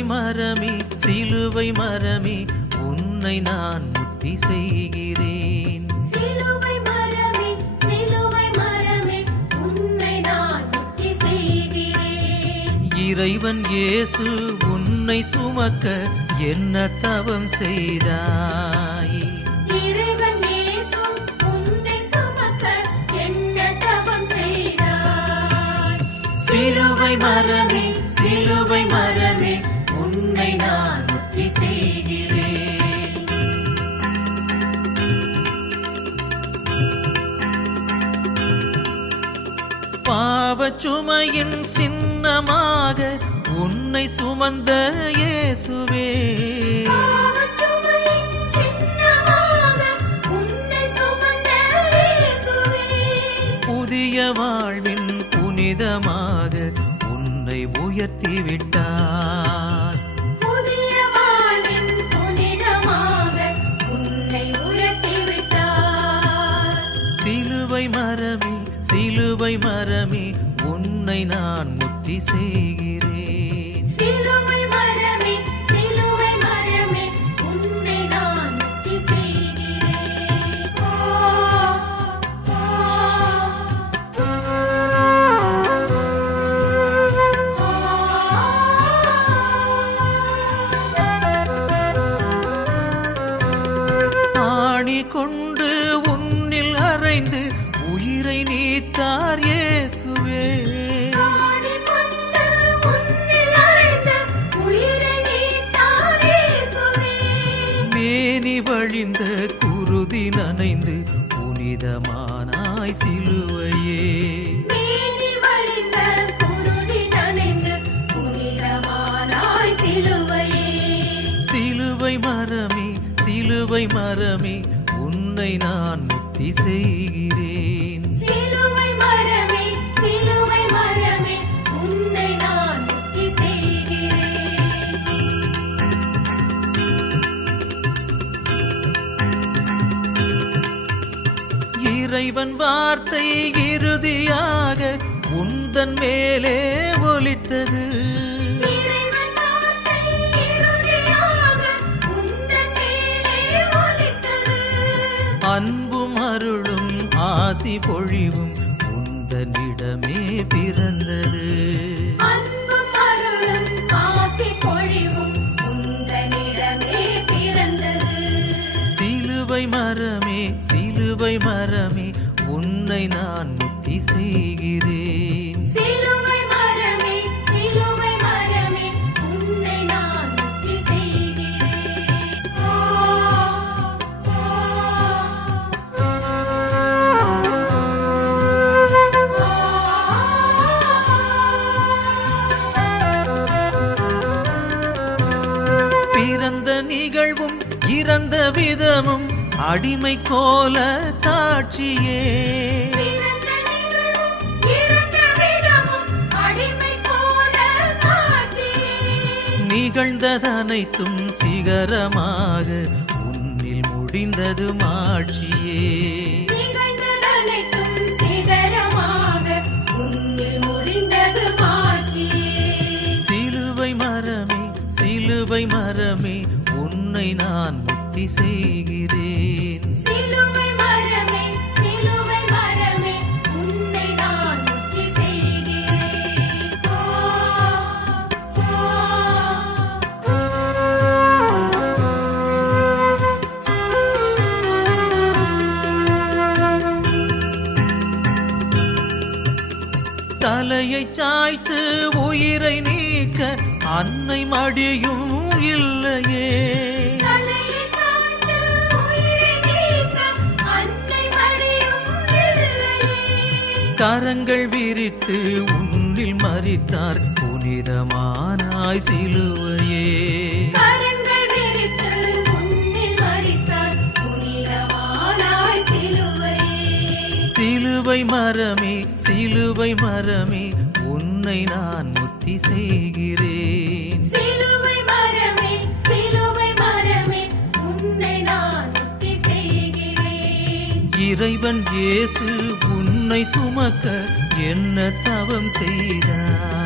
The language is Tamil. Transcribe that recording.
மரமே சிலுவை மரமே உன்னை நான் முத்தி செய்கிறேன். சிலுவை மரமே சிலுவை மரமே உன்னை நான் முத்தி செய்கிறேன். இறைவன் இயேசு உன்னை சுமக்க என்ன தவம் செய்தாய்? இறைவன் இயேசு உன்னை சுமக்க என்ன தவம் செய்தாய்? சிலுவை மரமே சிலுவை மரமே உன்னை நான் முத்தி செய்கிறேன். பாவச்சுமையின் சின்னமாக உன்னை சுமந்த இயேசுவே, பாவச்சுமையின் சின்னமாக உன்னை சுமந்த இயேசுவே, புதிய வாழ்வின் புனிதமாக உன்னை உயர்த்தி விட்டார். புதிய வாழ்வின் புனிதமாக உன்னை உயர்த்தி விட்டார். சிலுவை மரமே சிலுவை மரமே உன்னை நான் முத்தி செய்கிறேன். சிலுவை மரமே சிலுவை மரமே உன்னை நான் முத்தி செய்கிறேன். ஆணி கொண்டு உன்னில் அறைந்து உயிரை நீத்தார் இயேசுவே, ஆணிக்கொண்டு உன்னில் அறைந்து உயிரை நீத்தார் இயேசுவே, மேனி வழிந்த குருதி நனைந்து புனிதமானாய் சிலுவையே. மேனி வழிந்த குருதி நனைந்து புனிதமானாய் சிலுவையே. சிலுவை மரமே சிலுவை மரமே உன்னை நான் முத்தி செய்கிறேன். சிலுவை மரமே சிலுவை மரமே உன்னை நான் முத்தி செய்கிறேன். இறைவன் வார்த்தை இறுதியாக உந்தன் மேலே ஒலித்தது. இறைவன் வார்த்தை இறுதியாக உந்தன் மேலே ஒலித்தது. அன்பும் அருளும் ஆசி பொழிவும் உந்தனிடமே பிறந்தது. அன்பும் அருளும் ஆசி பொழிவும் உந்தனிடமே பிறந்தது. சிலுவை மரமே சிலுவை மரமே உன்னை நான் முத்தி செய்கிறேன். சிலுவை மரமே சிலுவை மரமே உன்னை நான் முத்தி செய்கிறேன். பிறந்த நிகழ்வும் இறந்த விதமும் அடிமை கோல காட்சியே. பிறந்த நிகழ்வும் இறந்த விதமும் அடிமை போல காட்சியே. நிகழ்ந்ததனைத்தும் சிகரமாக உன்னில் முடிந்தது மாட்சியே. நிகழ்ந்ததனைத்தும் சிகரமாக உன்னில் முடிந்தது மாட்சியே. சிலுவை மரமே சிலுவை மரமே உன்னை நான் முத்தி செய்கிறேன். சிலுவை மரமே சிலுவை மரமே உன்னை நான் முத்தி செய்கிறேன். தலையை சாய்த்து உயிரை நீக்க அன்னை மடியும் இல்லையே. தலையை சாய்த்து உயிரை நீக்க அன்னை மடியும் இல்லையே. கரங்கள் விரித்து உன்னில் மறித்தார் புனிதமானாய் சிலுவையே. கரங்கள் விரித்து உன்னில் மறித்தார் புனிதமானாய் சிலுவையே. சிலுவை மரமே சிலுவை மரமே உன்னை நான் முத்தி செய்கிறேன். சிலுவை மரமே சிலுவை மரமே உன்னை நான் முத்தி செய்கிறேன். இறைவன் இயேசு உன்னை சுமக்க என்ன தவம் செய்தார்?